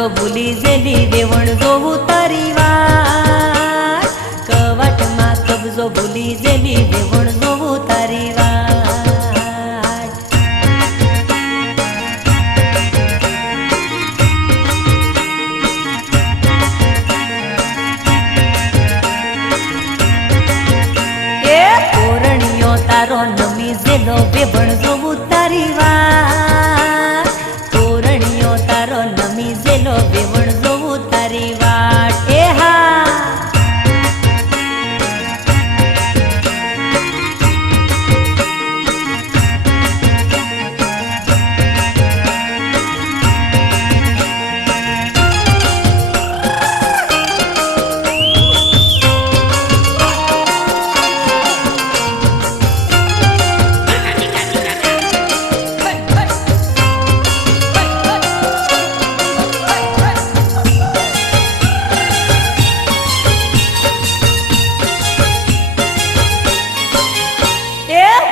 કબજો ભૂલી જેલી વેવણ જોવું તારી વાત કવાટમાં કબજો ભૂલી જેલી વેવણ જોવું તારી વાત એ તોરણીયો તારો નમી જેલો વેવણ જોવું તારી વાત તોરણીયો તારો નમી જેલો વેવણ જોવું તારી વાટ એ હા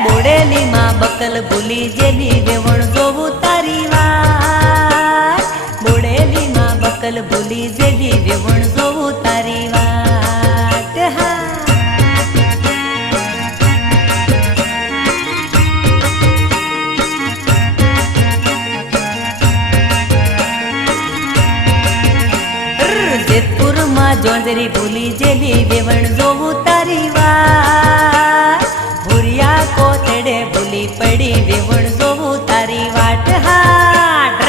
બોડેલીમાં બકલ ભૂલી જેલી વેવણ જોવું તારી વાત બોડેલીમાં બકલ ભૂલી જેલી વેવણ જોવું તારી વાત હા જેતપુરમાં જોંજરી ભૂલી જેલી વેવણ જોવું તારી વાત ભૂરિયા કોતડે ભૂલી પડી વેવણ જોવું તારી વાટ હાટ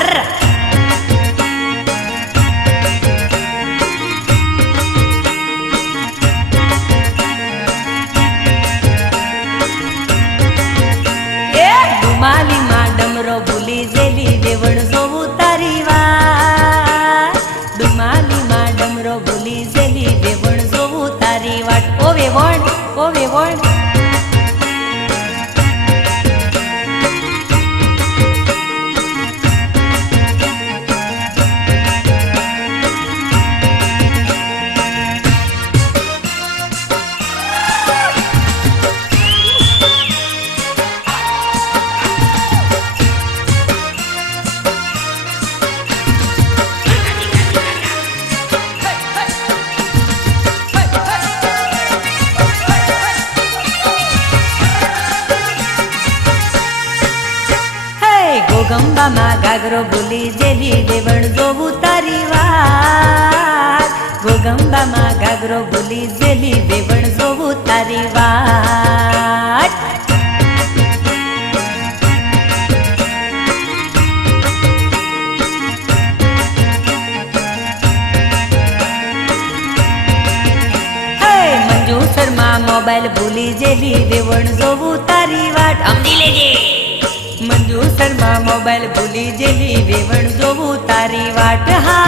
એ ડુમાલીમાં ડમરો ભૂલી જેલી વેવણ જોવું તારી વાત ડુમાલીમાં ડમરો ભૂલી જેલી વેવણ જોવું તારી વાટ ઓ વેવણ ઓ વેવણ ગોગંબામાં ગાગરો ભૂલી જેલી વેવણ જોવું તારી વાત ગોગંબામાં ગાગરો ભૂલી જેલી વેવણ જોવું તારી વાત મંજુસરમાં મોબાઈલ ભૂલી જેલી વેવણ જોવું તારી વાત સમજી લેજે મંજુસરમાં મોબાઈલ ભૂલી જેલી વેવણ જોવું તારી વાટ હા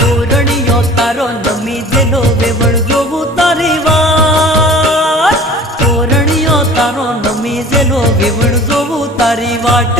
તોરણીયો તારો નમી જેલો વેવણ જોવું તારી વાત તોરણીયો તારો નમી જેલો વેવણ જોવું તારી વાટ